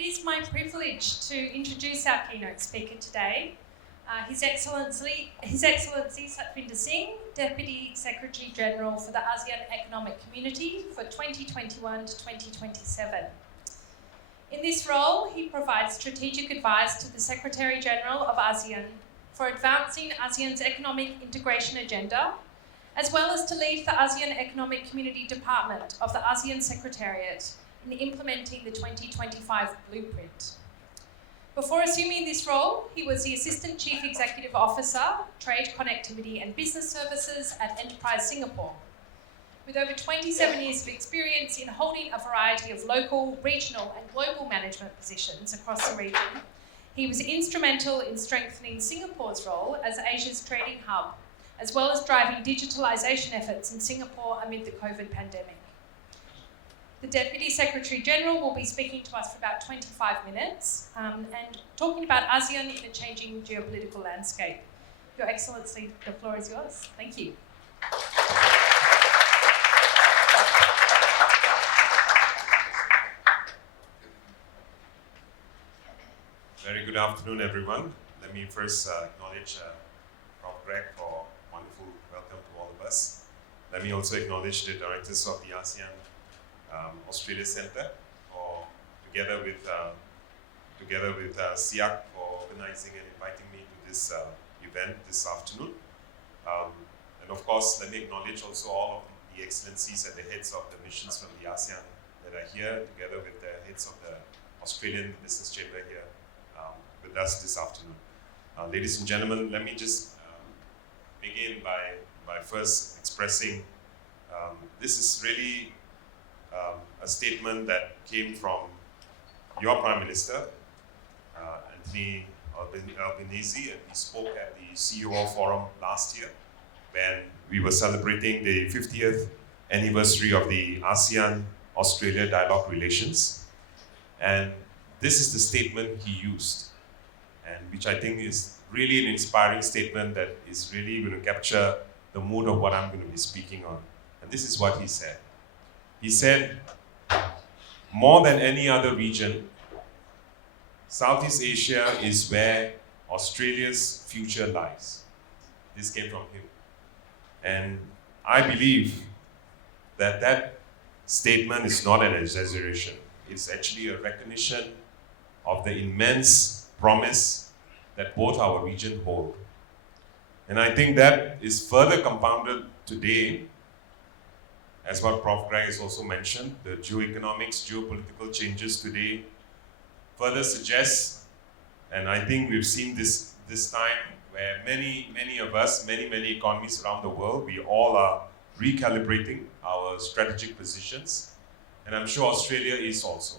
It is my privilege to introduce our keynote speaker today, His Excellency Satvinder Singh, Deputy Secretary-General for the ASEAN Economic Community for 2021 to 2027. In this role, he provides strategic advice to the Secretary-General of ASEAN for advancing ASEAN's economic integration agenda, as well as to lead the ASEAN Economic Community Department of the ASEAN Secretariat in implementing the 2025 Blueprint. Before assuming this role, he was the Assistant Chief Executive Officer, Trade Connectivity and Business Services at Enterprise Singapore. With over 27 years of experience in holding a variety of local, regional and global management positions across the region, he was instrumental in strengthening Singapore's role as Asia's trading hub, as well as driving digitalisation efforts in Singapore amid the COVID pandemic. The Deputy Secretary-General will be speaking to us for about 25 minutes and talking about ASEAN in a changing geopolitical landscape. Your Excellency, the floor is yours. Thank you. Very good afternoon, everyone. Let me first acknowledge Prof. Greg for a wonderful welcome to all of us. Let me also acknowledge the directors of the ASEAN Australia Centre, together with SIAC for organizing and inviting me to this event this afternoon. And of course, let me acknowledge also all of the excellencies and the heads of the missions from the ASEAN that are here, together with the heads of the Australian Business Chamber here with us this afternoon. Ladies and gentlemen, let me just begin by first expressing this is really a statement that came from your Prime Minister, Anthony Albanese, and he spoke at the CEO Forum last year when we were celebrating the 50th anniversary of the ASEAN-Australia dialogue relations. And this is the statement he used, and which I think is really an inspiring statement that is really going to capture the mood of what I'm going to be speaking on. And this is what he said. He said, more than any other region, Southeast Asia is where Australia's future lies. This came from him. And I believe that that statement is not an exaggeration. It's actually a recognition of the immense promise that both our region hold. And I think that is further compounded today, as what Prof. Greg has also mentioned, the geopolitical changes today further suggest, and I think we've seen this time where many of us, many economies around the world, we all are recalibrating our strategic positions, and I'm sure Australia is also.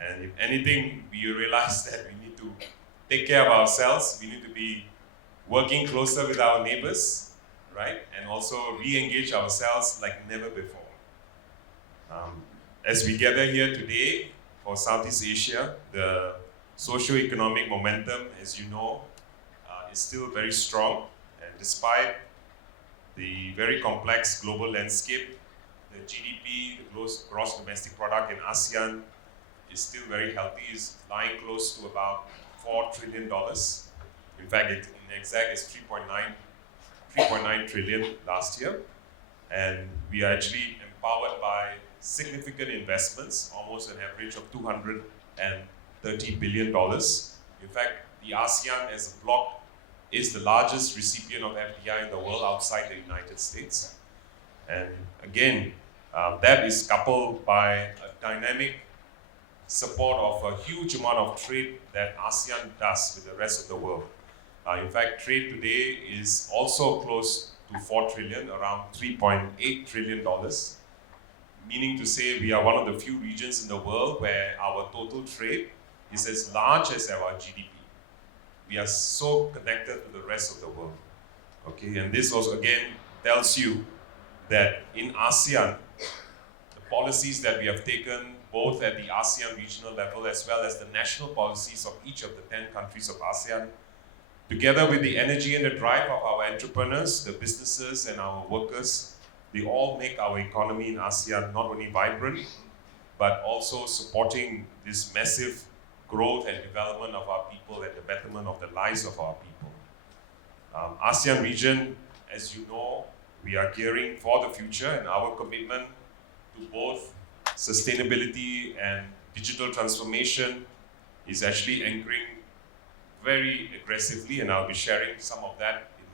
And if anything, we realize that we need to take care of ourselves, we need to be working closer with our neighbors, right? And also re-engage ourselves like never before. As we gather here today for Southeast Asia, the socio-economic momentum, as you know, is still very strong. And despite the very complex global landscape, the GDP, the gross domestic product in ASEAN is still very healthy, is lying close to about $4 trillion. In fact, in exact, it's 3.9 trillion last year, and we are actually empowered by significant investments, almost an average of $230 billion. In fact, the ASEAN as a bloc is the largest recipient of FDI in the world outside the United States. And again, that is coupled by a dynamic support of a huge amount of trade that ASEAN does with the rest of the world. In fact, trade today is also close to 4 trillion, around $3.8 trillion, meaning to say we are one of the few regions in the world where our total trade is as large as our GDP. We are so connected to the rest of the world. Okay, and this also again tells you that in ASEAN, the policies that we have taken both at the ASEAN regional level as well as the national policies of each of the 10 countries of ASEAN, together with the energy and the drive of our entrepreneurs, the businesses and our workers, they all make our economy in ASEAN not only vibrant, but also supporting this massive growth and development of our people and the betterment of the lives of our people. ASEAN region, as you know, we are gearing for the future, and our commitment to both sustainability and digital transformation is actually anchoring very aggressively, and I'll be sharing some of that in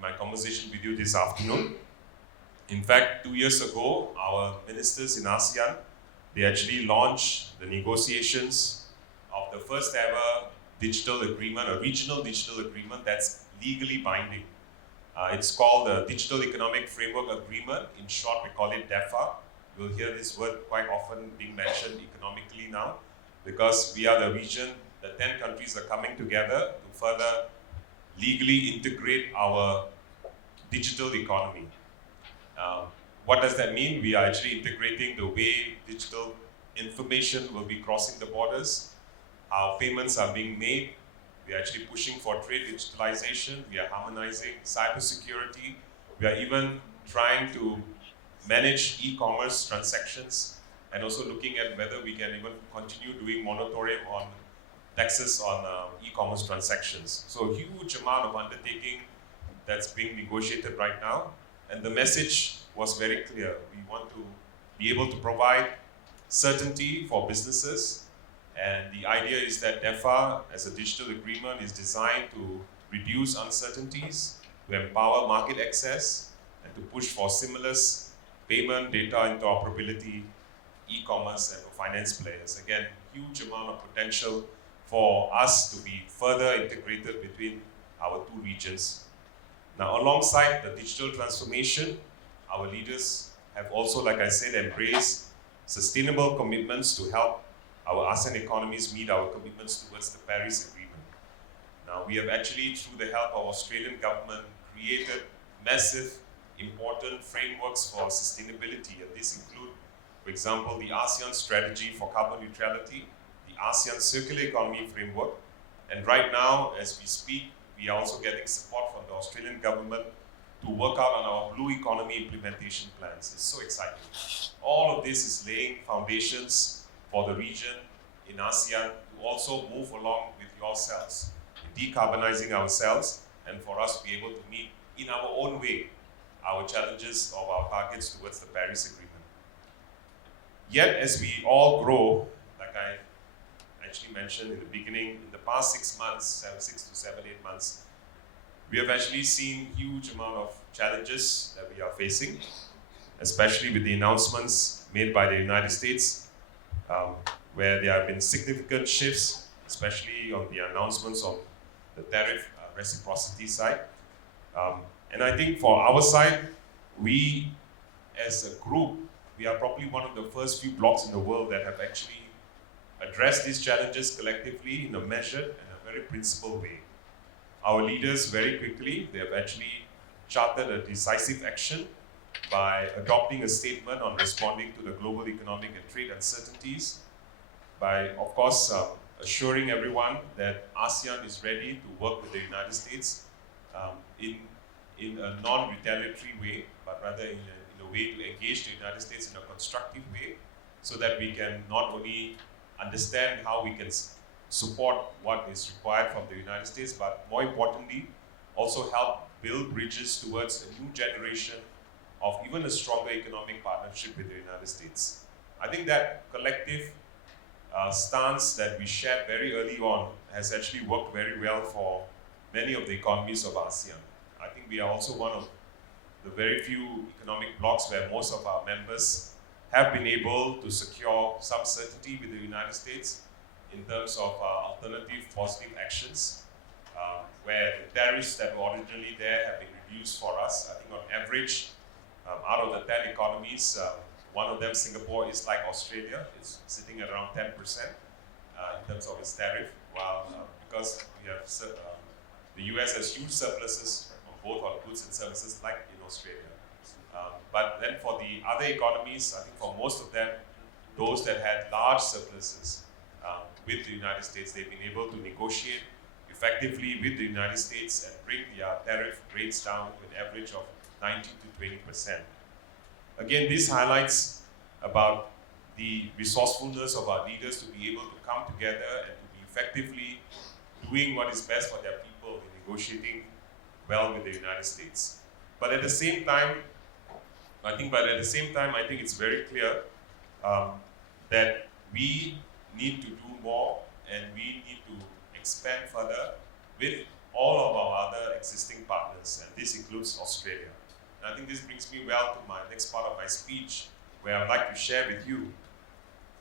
my conversation with you this afternoon. In fact, 2 years ago, our ministers in ASEAN, they actually launched the negotiations of the first ever digital agreement, a regional digital agreement that's legally binding. It's called the Digital Economic Framework Agreement. In short, we call it DEFA. You'll hear this word quite often being mentioned economically now, because we are the region, the 10 countries are coming together to further legally integrate our digital economy. What does that mean? We are actually integrating the way digital information will be crossing the borders, how payments are being made. We are actually pushing for trade digitalization. We are harmonizing cybersecurity. We are even trying to manage e-commerce transactions, and also looking at whether we can even continue doing moratorium on taxes on e-commerce transactions. So a huge amount of undertaking that's being negotiated right now. And the message was very clear. We want to be able to provide certainty for businesses. And the idea is that DEFA, as a digital agreement, is designed to reduce uncertainties, to empower market access, and to push for seamless payment, data interoperability, e-commerce, and finance players. Again, huge amount of potential for us to be further integrated between our two regions. Now, alongside the digital transformation, our leaders have also, like I said, embraced sustainable commitments to help our ASEAN economies meet our commitments towards the Paris Agreement. Now, we have actually, through the help of Australian government, created massive, important frameworks for sustainability, and these include, for example, the ASEAN Strategy for Carbon Neutrality, the ASEAN Circular Economy Framework, and right now, as we speak, we are also getting support from the Australian government to work out on our Blue Economy implementation plans. It's so exciting. All of this is laying foundations for the region in ASEAN to also move along with yourselves, in decarbonizing ourselves, and for us to be able to meet in our own way our challenges of our targets towards the Paris Agreement. Yet, as we all grow, like I actually mentioned in the beginning, in the past 6 months, 6 to 7, 8 months, we have actually seen huge amount of challenges that we are facing, especially with the announcements made by the United States, where there have been significant shifts, especially on the announcements on the tariff reciprocity side. And I think for our side, we as a group, we are probably one of the first few blocs in the world that have actually addressed these challenges collectively in a measured and a very principled way. Our leaders very quickly, they have actually charted a decisive action by adopting a statement on responding to the global economic and trade uncertainties, by, of course, assuring everyone that ASEAN is ready to work with the United States in a non-retaliatory way, but rather in a way to engage the United States in a constructive way, so that we can not only understand how we can support what is required from the United States, but more importantly, also help build bridges towards a new generation of even a stronger economic partnership with the United States. I think that collective stance that we shared very early on has actually worked very well for many of the economies of ASEAN. I think we are also one of the very few economic blocs where most of our members have been able to secure some certainty with the United States in terms of alternative positive actions, where the tariffs that were originally there have been reduced for us. I think on average, out of the 10 economies, one of them, Singapore, is like Australia. It's sitting at around 10% in terms of its tariff, while because we have the US has huge surpluses both on goods and services, like in Australia. But then for the other economies, I think for most of them, those that had large surpluses with the United States, they've been able to negotiate effectively with the United States and bring their tariff rates down to an average of 19 to 20%. Again, this highlights about the resourcefulness of our leaders to be able to come together and to be effectively doing what is best for their people in negotiating well with the United States. But at the same time, I think it's very clear that we need to do more and we need to expand further with all of our other existing partners, and this includes Australia. And I think this brings me well to my next part of my speech, where I'd like to share with you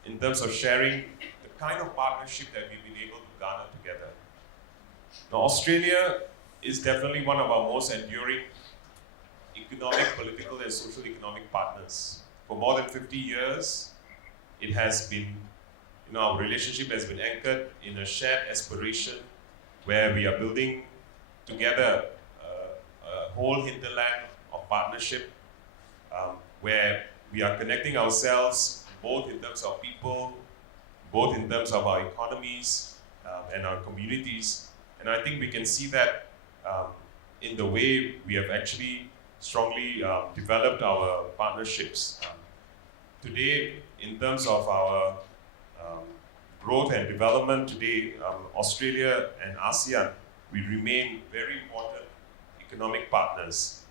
in terms of sharing the kind of partnership that we've been able to garner together. Now, Australia is definitely one of our most enduring economic, political, and social economic partners. For more than 50 years, it has been, our relationship has been anchored in a shared aspiration where we are building together a whole hinterland of partnership, where we are connecting ourselves both in terms of people, both in terms of our economies and our communities. And I think we can see that in the way we have actually strongly developed our partnerships. Today, in terms of our growth and development today, Australia and ASEAN, we remain very important economic partners.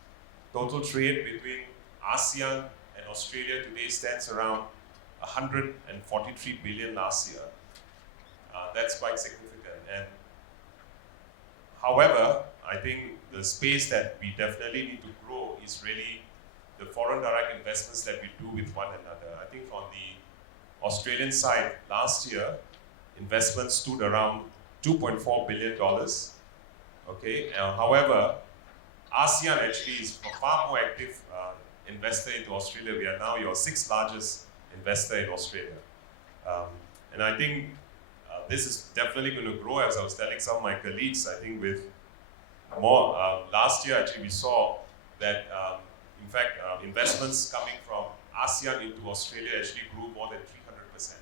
Total trade between ASEAN and Australia today stands around 143 billion last year. That's quite significant. And however, I think the space that we definitely need to grow is really the foreign direct investments that we do with one another. I think on the Australian side, last year, investments stood around $2.4 billion. Okay. However, ASEAN actually is a far more active investor into Australia. We are now your 6th largest investor in Australia. And I think this is definitely going to grow, as I was telling some of my colleagues. I think with more, last year actually we saw that in fact investments coming from ASEAN into Australia actually grew more than 300%.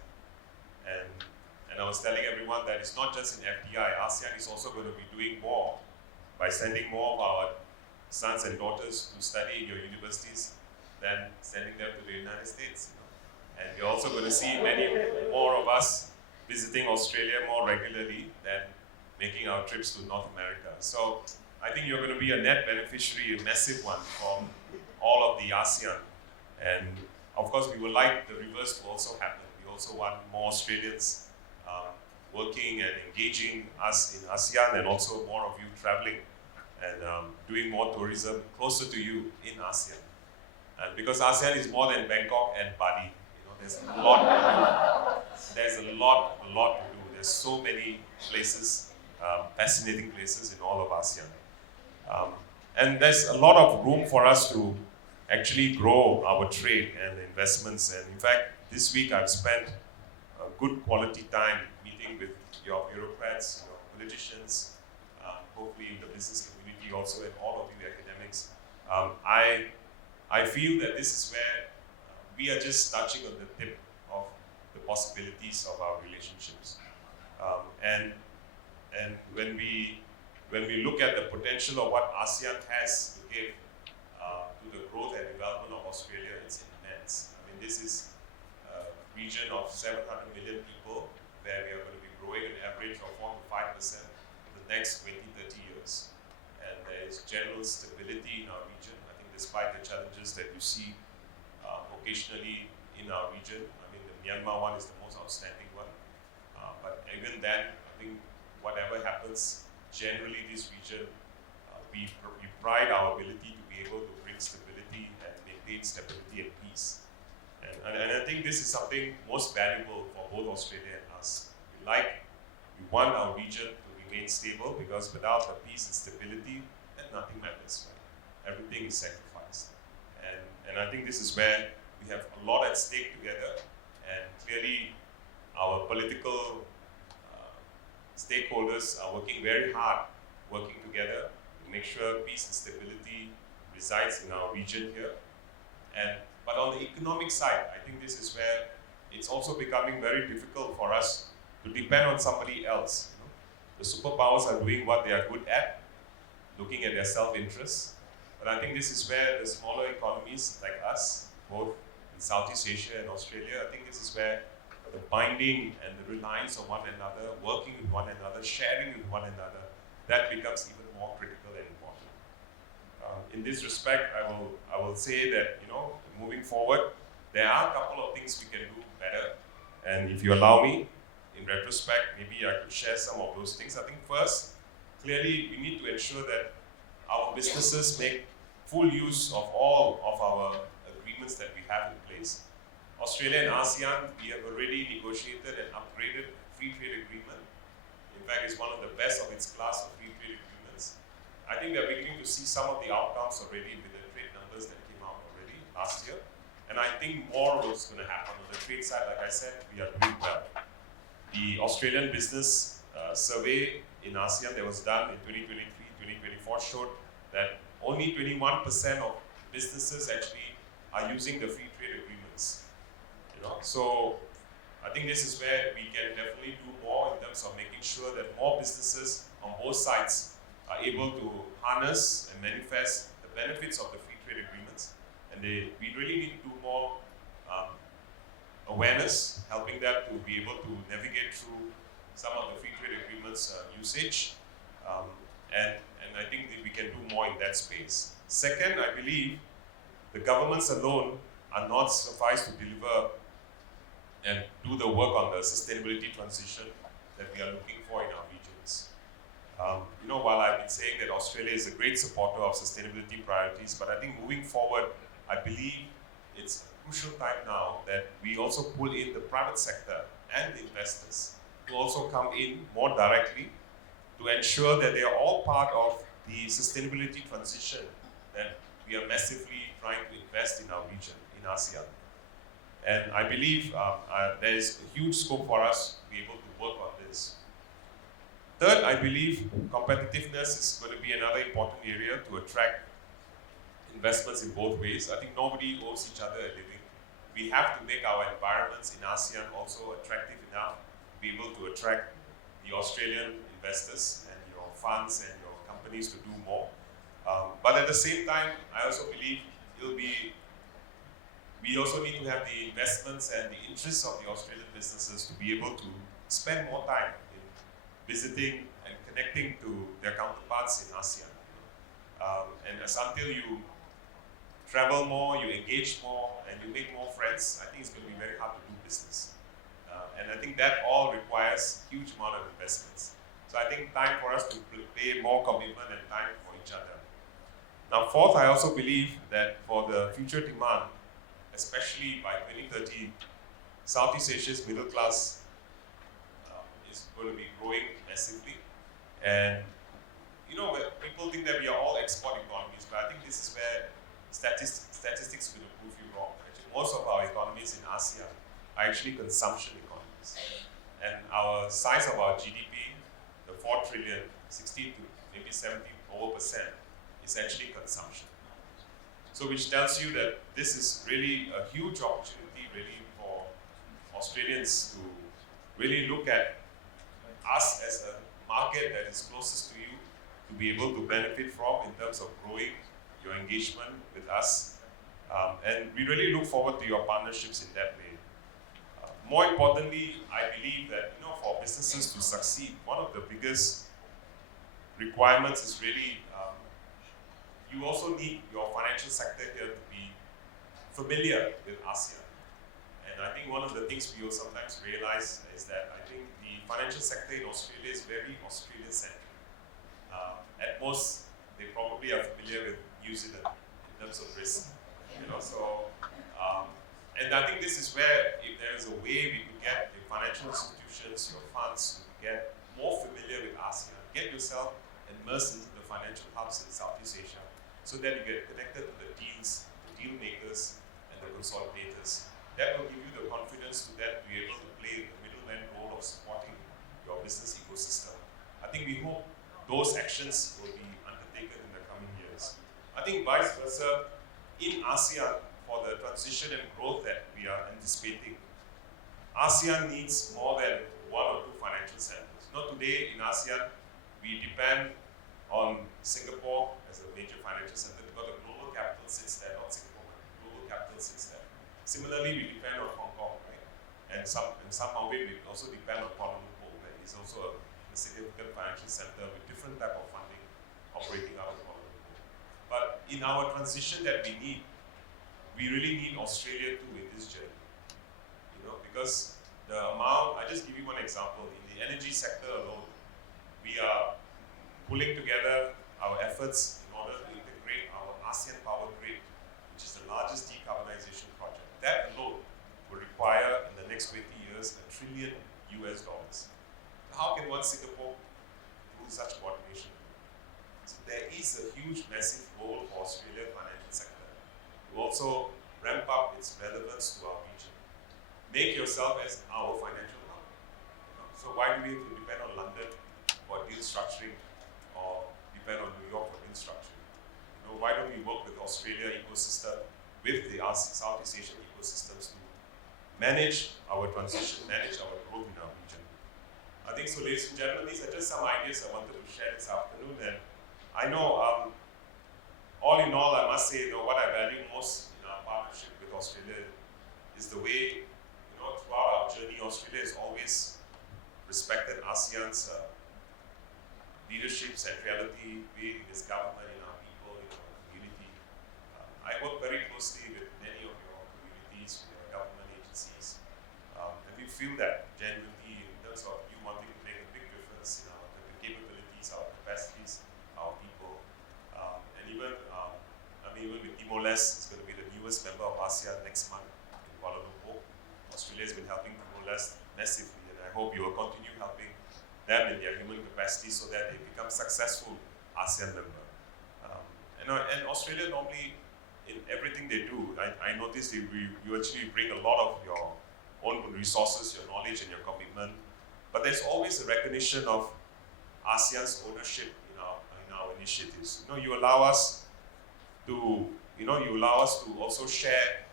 And I was telling everyone that it's not just in FDI, ASEAN is also going to be doing more by sending more of our sons and daughters to study in your universities than sending them to the United States. And you're also going to see many more of us visiting Australia more regularly than making our trips to North America. So I think you're going to be a net beneficiary, a massive one, from all of the ASEAN. And of course, we would like the reverse to also happen. We also want more Australians working and engaging us in ASEAN, and also more of you traveling and doing more tourism closer to you in ASEAN. And because ASEAN is more than Bangkok and Bali, there's a lot to do. There's so many places, fascinating places in all of ASEAN. And there's a lot of room for us to actually grow our trade and investments. And in fact, this week I've spent a good quality time meeting with your bureaucrats, your politicians, hopefully in the business community also, and all of you academics. I feel that this is where we are just touching on the tip of the possibilities of our relationships. And when we look at the potential of what ASEAN has to give to the growth and development of Australia, it's immense. I mean, this is a region of 700 million people where we are going to be growing an average of 4 to 5% in the next 20, 30 years. And there is general stability in our region. I think despite the challenges that you see occasionally in our region, I mean, the Myanmar one is the most outstanding one. But even then, I think whatever happens, generally this region, we pride our ability to be able to bring stability and maintain stability and peace. And I think this is something most valuable for both Australia and us. We want our region to remain stable, because without the peace and stability, then nothing matters. Right? Everything is sacrificed. And I think this is where we have a lot at stake together, and clearly our political stakeholders are working very hard, working together to make sure peace and stability resides in our region here. But on the economic side, I think this is where it's also becoming very difficult for us to depend on somebody else. The superpowers are doing what they are good at, looking at their self-interest. But I think this is where the smaller economies like us, both in in Southeast Asia and Australia. I think this is where the binding and the reliance on one another, working with one another, sharing with one another, that becomes even more critical and important. In this respect, I will say that, moving forward, there are a couple of things we can do better. And if you allow me, in retrospect, maybe I could share some of those things. I think first, clearly, we need to ensure that our businesses make full use of all of our agreements that we have in place. Australia and ASEAN, we have already negotiated and upgraded free trade agreement. In fact, it's one of the best of its class of free trade agreements. I think we are beginning to see some of the outcomes already with the trade numbers that came out already last year. And I think more is going to happen. On the trade side, like I said, we are doing well. The Australian business survey in ASEAN that was done in 2023-2024 showed that only 21% of businesses actually are using the free trade agreements. So I think this is where we can definitely do more in terms of making sure that more businesses on both sides are able to harness and manifest the benefits of the free trade agreements. And we really need to do more awareness, helping them to be able to navigate through some of the free trade agreements usage. And I think that we can do more in that space. Second, I believe the governments alone are not suffice to deliver and do the work on the sustainability transition that we are looking for in our regions. While I've been saying that Australia is a great supporter of sustainability priorities, but I think moving forward, I believe it's a crucial time now that we also pull in the private sector and the investors to also come in more directly to ensure that they are all part of the sustainability transition that we are massively trying to invest in our region, in ASEAN. And I believe there is a huge scope for us to be able to work on this. Third, I believe competitiveness is going to be another important area to attract investments in both ways. I think nobody owes each other a living. We have to make our environments in ASEAN also attractive enough to be able to attract the Australian investors and your funds and your companies to do more. But at the same time, I also believe we also need to have the investments and the interests of the Australian businesses to be able to spend more time in visiting and connecting to their counterparts in ASEAN. And until you travel more, you engage more, and you make more friends, I think it's going to be very hard to do business. And I think that all requires a huge amount of investments. So I think time for us to pay more commitment and time for each other. Now, fourth, I also believe that for the future demand, especially by 2030, Southeast Asia's middle class is going to be growing massively. And people think that we are all export economies, but I think this is where statistics will prove you wrong. Actually, most of our economies in ASEAN are actually consumption economies. And our size of our GDP, the 4 trillion, 60 to maybe 70% is actually consumption. So which tells you that this is really a huge opportunity really for Australians to really look at us as a market that is closest to you to be able to benefit from in terms of growing your engagement with us. And we really look forward to your partnerships in that way. More importantly, I believe that for businesses to succeed, one of the biggest requirements is really you also need your financial sector here to be familiar with ASEAN. And I think one of the things we will sometimes realize is that I think the financial sector in Australia is very Australian-centric. At most, they probably are familiar with New Zealand in terms of risk. And I think this is where, if there is a way we could get the financial institutions, your funds, to get more familiar with ASEAN, get yourself immersed into the financial hubs in Southeast Asia, so that you get connected to the deals, the deal makers, and the consolidators. That will give you the confidence to then be able to play the middleman role of supporting your business ecosystem. I think we hope those actions will be undertaken in the coming years. I think vice versa, in ASEAN, for the transition and growth that we are anticipating, ASEAN needs more than one or two financial centers. Not today in ASEAN, we depend on Singapore as a major financial center because the global capital sits there, not Singapore, but the global capital sits there. Similarly, we depend on Hong Kong, right? And somehow we also depend on Kuala Lumpur, that is also a significant financial center with different type of funding operating out of Kuala Lumpur. But in our transition that we need, we really need Australia too in this journey. Because the amount, I just give you one example, in the energy sector alone, we are pulling together our efforts in order to integrate our ASEAN Power Grid, which is the largest decarbonization project. That alone will require, in the next 20 years, $1 trillion. How can one Singapore do such coordination? So there is a huge, massive role for Australian financial sector to also ramp up its relevance to our region. Make yourself as our financial hub. So why do we have to depend on London for deal structuring or depend on New York for deal structuring? Why don't we work with the Australia ecosystem, with the Southeast Asian ecosystems to manage our transition, manage our growth in our region? I think so, ladies and gentlemen, these are just some ideas I wanted to share this afternoon. And I know, all in all, I must say, what I value most in our partnership with Australia is the way, throughout our journey, Australia has always respected ASEAN's leadership, centrality, be it in its government, in our people, in our community. I work very closely with many of your communities, with your government agencies, and we feel that genuinely in terms of you wanting to make a big difference in our capabilities, our capacities, our people, and even, even with Timor-Leste, it's going to be the newest member of ASEAN next month in Kuala Lumpur. Australia has been helping Timor-Leste massively, and I hope you will continue helping them in their human capacity so that they become successful ASEAN member. And Australia normally, in everything they do, I noticed you actually bring a lot of your own resources, your knowledge and your commitment, but there's always a recognition of ASEAN's ownership in our initiatives. You allow us to, also share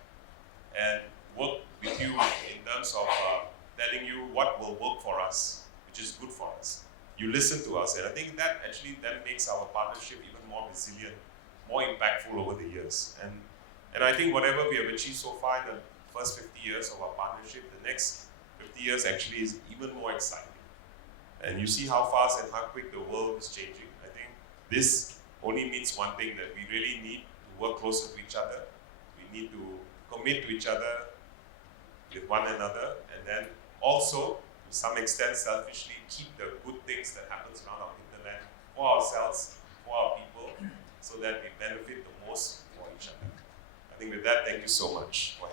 and work with you in terms of telling you what will work for us, which is good for us. You listen to us, and I think that actually then makes our partnership even more resilient, more impactful over the years. And I think whatever we have achieved so far in the first 50 years of our partnership, the next 50 years actually is even more exciting. And you see how fast and how quick the world is changing. I think this only means one thing, that we really need to work closer to each other. We need to commit to each other, with one another, and then also, to some extent, selfishly keep the good things that happens around our hinterland for ourselves, for our people, so that we benefit the most for each other. I think with that, thank you so much for